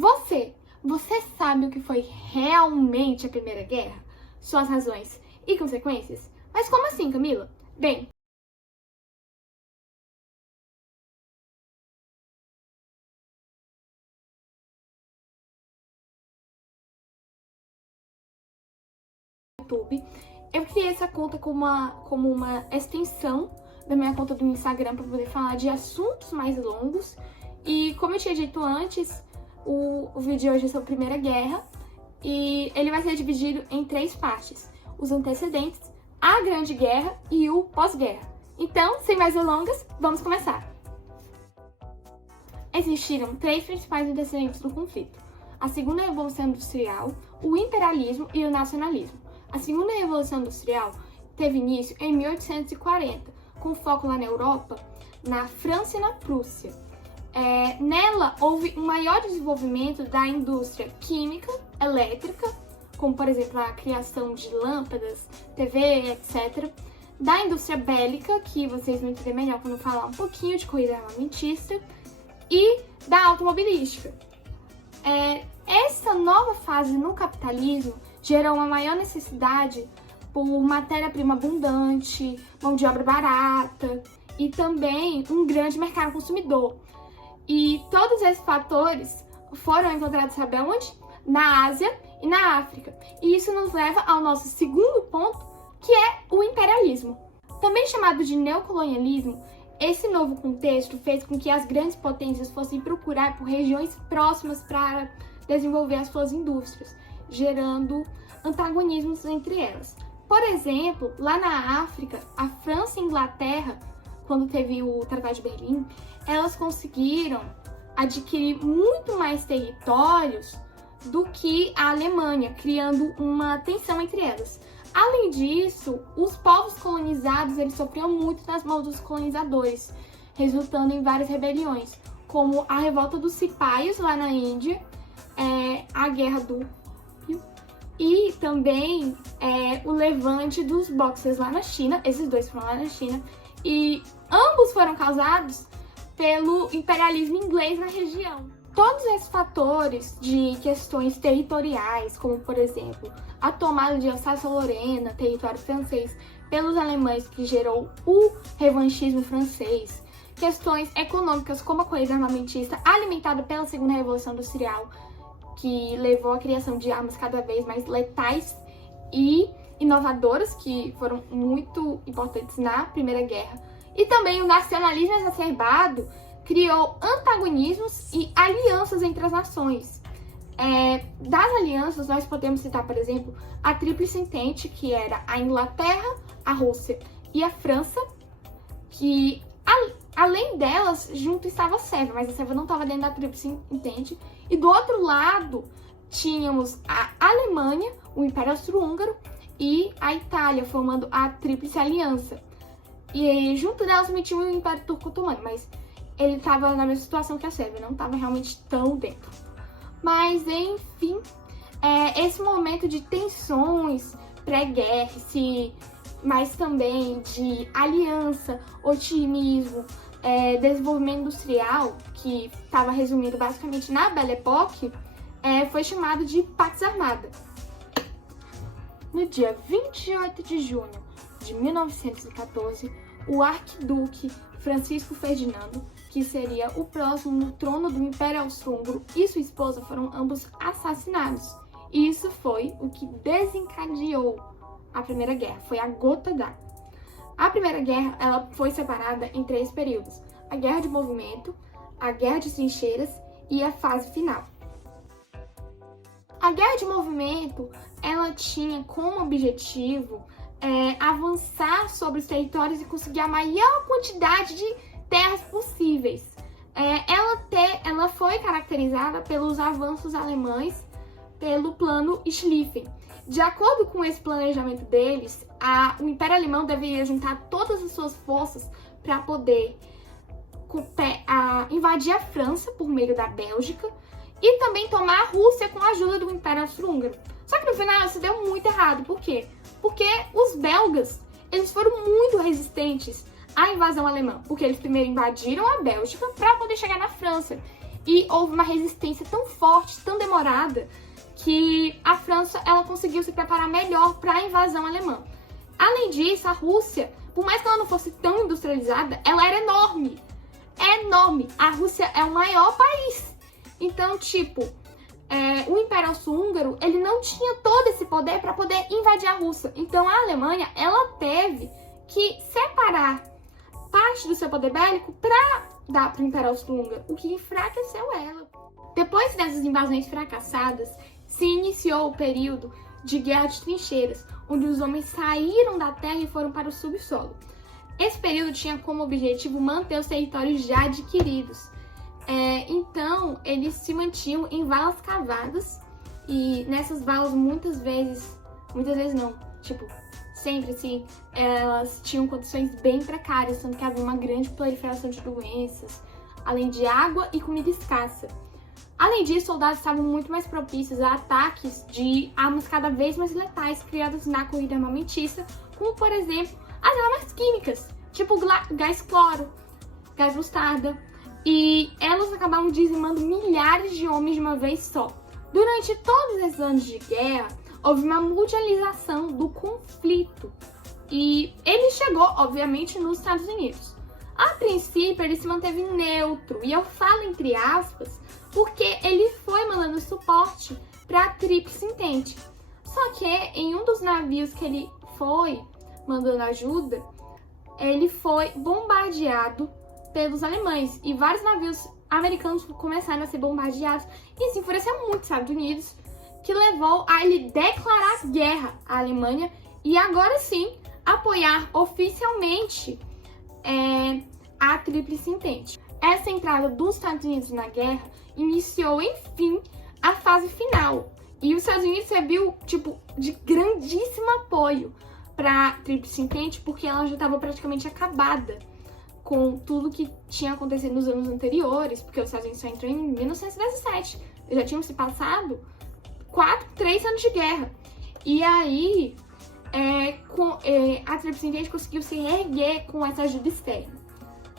Você sabe o que foi realmente a Primeira Guerra? Suas razões e consequências? Mas como assim, Camila? Bem, YouTube, eu criei essa conta como uma extensão da minha conta do Instagram para poder falar de assuntos mais longos. E como eu tinha dito antes, o vídeo de hoje é sobre a Primeira Guerra e ele vai ser dividido em 3 partes: os antecedentes, a Grande Guerra e o pós-guerra. Então, sem mais delongas, vamos começar! Existiram 3 principais antecedentes do conflito: a Segunda Revolução Industrial, o imperialismo e o nacionalismo. A Segunda Revolução Industrial teve início em 1840, com foco lá na Europa, na França e na Prússia. Nela, houve um maior desenvolvimento da indústria química, elétrica, como, por exemplo, a criação de lâmpadas, TV, etc. Da indústria bélica, que vocês vão entender melhor quando eu falar um pouquinho de corrida armamentista, e da automobilística. Essa nova fase no capitalismo gerou uma maior necessidade por matéria-prima abundante, mão de obra barata e também um grande mercado consumidor. E todos esses fatores foram encontrados, sabe onde? Na Ásia e na África. E isso nos leva ao nosso segundo ponto, que é o imperialismo. Também chamado de neocolonialismo, esse novo contexto fez com que as grandes potências fossem procurar por regiões próximas para desenvolver as suas indústrias, gerando antagonismos entre elas. Por exemplo, lá na África, a França e a Inglaterra, quando teve o Tratado de Berlim, elas conseguiram adquirir muito mais territórios do que a Alemanha, criando uma tensão entre elas. Além disso, os povos colonizados eles sofriam muito nas mãos dos colonizadores, resultando em várias rebeliões, como a revolta dos Cipaios lá na Índia, a Guerra do Ópio e também o levante dos Boxers lá na China. Esses dois foram lá na China e ambos foram causados pelo imperialismo inglês na região. Todos esses fatores de questões territoriais, como por exemplo a tomada de Alsácia-Lorena, território francês, pelos alemães, que gerou o revanchismo francês, questões econômicas como a corrida armamentista alimentada pela Segunda Revolução Industrial, que levou à criação de armas cada vez mais letais e inovadoras, que foram muito importantes na Primeira Guerra, e também o nacionalismo exacerbado criou antagonismos e alianças entre as nações. Das alianças, nós podemos citar, por exemplo, a Tríplice Entente, que era a Inglaterra, a Rússia e a França, que, além delas, junto estava a Sérvia, mas a Sérvia não estava dentro da Tríplice Entente. E do outro lado, tínhamos a Alemanha, o Império Austro-Húngaro e a Itália, formando a Tríplice Aliança. E junto delas também tinha o Império Turco-Otomano, mas ele estava na mesma situação que a Sérvia, não estava realmente tão dentro. Mas, enfim, esse momento de tensões pré-guerra, mas também de aliança, otimismo, desenvolvimento industrial, que estava resumido basicamente na Belle Époque, foi chamado de Pax Armada. No dia 28 de junho de 1914, o arquiduque Francisco Ferdinando, que seria o próximo no trono do Império Austro-Húngaro, e sua esposa foram ambos assassinados. E isso foi o que desencadeou a Primeira Guerra, foi a gota d'água. A Primeira Guerra ela foi separada em 3 períodos: a Guerra de Movimento, a Guerra de Trincheiras e a fase final. A Guerra de Movimento ela tinha como objetivo avançar sobre os territórios e conseguir a maior quantidade de terras possíveis. Ela foi caracterizada pelos avanços alemães pelo plano Schlieffen. De acordo com esse planejamento deles, o Império Alemão deveria juntar todas as suas forças para poder invadir a França por meio da Bélgica e também tomar a Rússia com a ajuda do Império Austro-Húngaro. Só que no final isso deu muito errado. Por quê? Porque os belgas eles foram muito resistentes à invasão alemã, porque eles primeiro invadiram a Bélgica para poder chegar na França. e houve uma resistência tão forte, tão demorada, que a França ela conseguiu se preparar melhor para a invasão alemã. Além disso, a Rússia, por mais que ela não fosse tão industrializada, ela era enorme. É enorme. A Rússia é o maior país. Então, o Império Austro-Húngaro, ele não tinha todo esse poder para poder invadir a Rússia. Então, a Alemanha, ela teve que separar parte do seu poder bélico para dar para o Império Austro-Húngaro, o que enfraqueceu ela. Depois dessas invasões fracassadas, se iniciou o período de guerra de trincheiras, onde os homens saíram da terra e foram para o subsolo. Esse período tinha como objetivo manter os territórios já adquiridos. Então, eles se mantinham em valas cavadas, e nessas valas muitas vezes não, sempre assim, elas tinham condições bem precárias, tanto que havia uma grande proliferação de doenças, além de água e comida escassa. Além disso, soldados estavam muito mais propícios a ataques de armas cada vez mais letais criadas na corrida armamentista, como, por exemplo, as armas químicas, tipo gás cloro, gás mostarda, e elas acabavam dizimando milhares de homens de uma vez só. Durante todos esses anos de guerra, houve uma mundialização do conflito, e ele chegou, obviamente, nos Estados Unidos. A princípio, ele se manteve neutro, e eu falo entre aspas, porque ele foi mandando suporte para a Tríplice Entente. Só que em um dos navios que ele foi mandando ajuda, ele foi bombardeado pelos alemães, e vários navios americanos começaram a ser bombardeados, e isso enfureceu muito os Estados Unidos, que levou a ele declarar guerra à Alemanha e agora sim apoiar oficialmente a Tríplice Entente. Essa entrada dos Estados Unidos na guerra iniciou, enfim, a fase final. E os Estados Unidos serviu, de grandíssimo apoio para a Tríplice Entente, porque ela já estava praticamente acabada com tudo que tinha acontecido nos anos anteriores, porque os Estados Unidos só entrou em 1917. Já tinham se passado 3 anos de guerra. E aí, a Tríplice Entente conseguiu se reerguer com essa ajuda externa.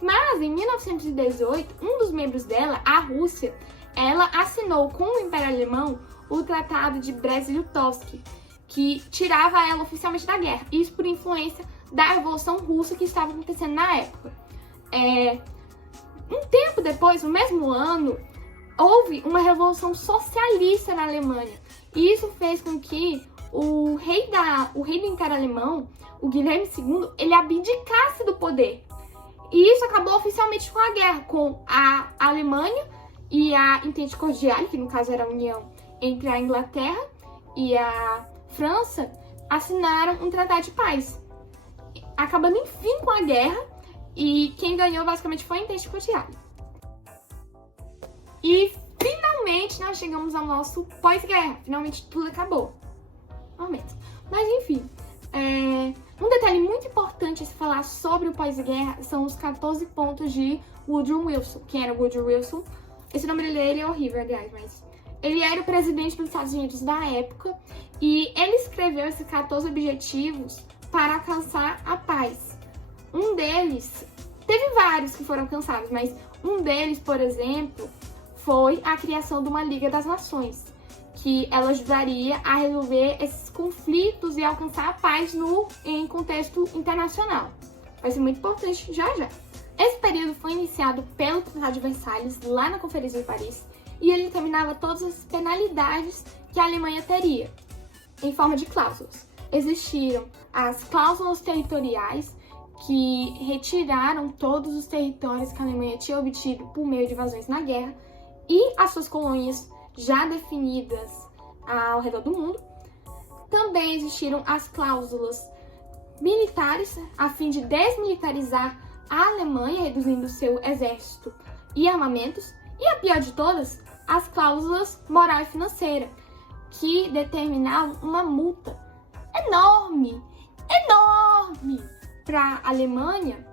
Mas, em 1918, um dos membros dela, a Rússia, ela assinou com o Império Alemão o Tratado de Brest-Litovsk, que tirava ela oficialmente da guerra. Isso por influência da Revolução Russa que estava acontecendo na época. Um tempo depois, no mesmo ano, houve uma revolução socialista na Alemanha. E isso fez com que o rei do Império Alemão, o Guilherme II, ele abdicasse do poder. E isso acabou oficialmente com a guerra, com a Alemanha e a Entente Cordiale, que no caso era a união entre a Inglaterra e a França, assinaram um tratado de paz, acabando enfim com a guerra, e quem ganhou basicamente foi a Entente Cordiale. E finalmente nós chegamos ao nosso pós-guerra, finalmente tudo acabou. Mas enfim, um detalhe muito importante a se falar sobre o pós-guerra são os 14 pontos de Woodrow Wilson. Quem era Woodrow Wilson? Esse nome dele é horrível, aliás, mas ele era o presidente dos Estados Unidos da época, e ele escreveu esses 14 objetivos para alcançar a paz. Um deles, teve vários que foram alcançados, mas um deles, por exemplo, foi a criação de uma Liga das Nações, que ela ajudaria a resolver esses conflitos e alcançar a paz em contexto internacional. Vai ser muito importante já já. Esse período foi iniciado pelo Tratado de Versalhes, lá na Conferência de Paris, e ele determinava todas as penalidades que a Alemanha teria, em forma de cláusulas. Existiram as cláusulas territoriais, que retiraram todos os territórios que a Alemanha tinha obtido por meio de invasões na guerra, e as suas colônias já definidas ao redor do mundo. Também existiram as cláusulas militares, a fim de desmilitarizar a Alemanha, reduzindo seu exército e armamentos. E a pior de todas, as cláusulas moral e financeira, que determinavam uma multa enorme para a Alemanha,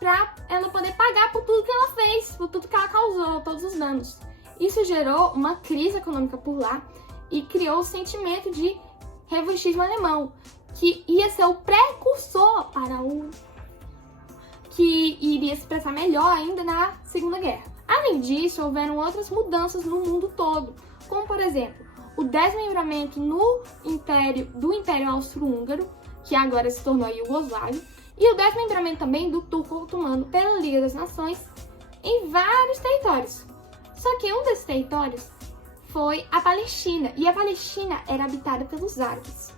para ela poder pagar por tudo que ela fez, por tudo que ela causou, todos os danos. Isso gerou uma crise econômica por lá e criou o sentimento de revanchismo alemão, que ia ser o precursor para o que iria se expressar melhor ainda na Segunda Guerra. Além disso, houveram outras mudanças no mundo todo, como, por exemplo, o desmembramento do Império Austro-Húngaro, que agora se tornou a Iugoslávia, e o desmembramento também do Turco Otomano pela Liga das Nações em vários territórios. Só que um desses territórios foi a Palestina, e a Palestina era habitada pelos árabes.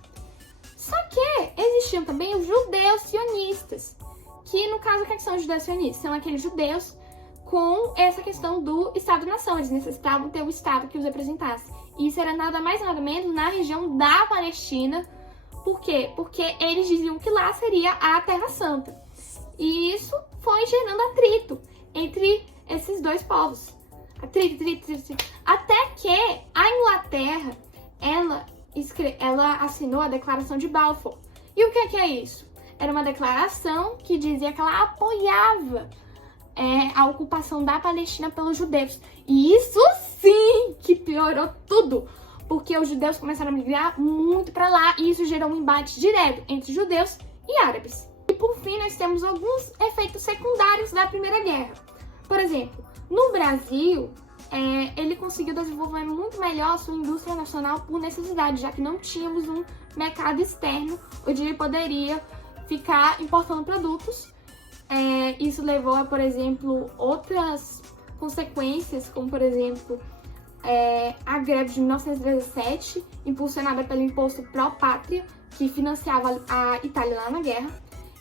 Só que existiam também os judeus sionistas, que no caso, o que são os judeus sionistas? São aqueles judeus com essa questão do Estado-nação, eles necessitavam ter um Estado que os representasse. E isso era nada mais nada menos na região da Palestina. Por quê? Porque eles diziam que lá seria a Terra Santa. E isso foi gerando atrito entre esses dois povos. Atrito. Até que a Inglaterra, ela assinou a Declaração de Balfour. E o que é isso? Era uma declaração que dizia que ela apoiava a ocupação da Palestina pelos judeus. E isso sim que piorou tudo, porque os judeus começaram a migrar muito para lá e isso gerou um embate direto entre judeus e árabes. E por fim, nós temos alguns efeitos secundários da Primeira Guerra. Por exemplo, no Brasil, ele conseguiu desenvolver muito melhor a sua indústria nacional por necessidade, já que não tínhamos um mercado externo onde ele poderia ficar importando produtos. Isso levou a, por exemplo, outras consequências, como, por exemplo, a greve de 1917, impulsionada pelo imposto pró-pátria, que financiava a Itália lá na guerra.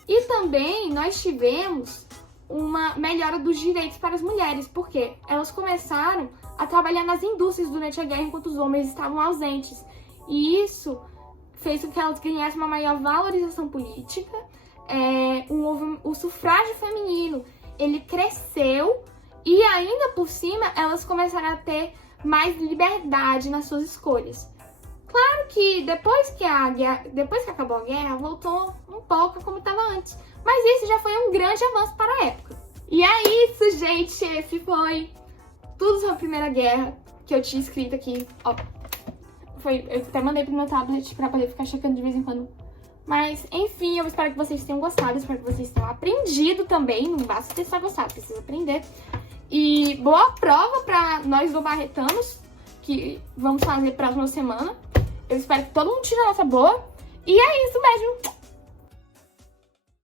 E também nós tivemos uma melhora dos direitos para as mulheres, porque elas começaram a trabalhar nas indústrias durante a guerra enquanto os homens estavam ausentes. E isso fez com que elas ganhassem uma maior valorização política. O sufrágio feminino, ele cresceu e ainda por cima elas começaram a ter mais liberdade nas suas escolhas. Claro que depois que acabou a guerra, voltou um pouco como estava antes, mas isso já foi um grande avanço para a época. E é isso, gente, esse foi tudo sobre a Primeira Guerra que eu tinha escrito aqui, ó. Eu até mandei pro meu tablet para poder ficar checando de vez em quando. Mas, enfim, eu espero que vocês tenham gostado, espero que vocês tenham aprendido também. Não basta ter só gostado, precisa aprender. E boa prova para nós do Barretanos, que vamos fazer próxima semana. Eu espero que todo mundo tire a nota boa. E é isso, beijo!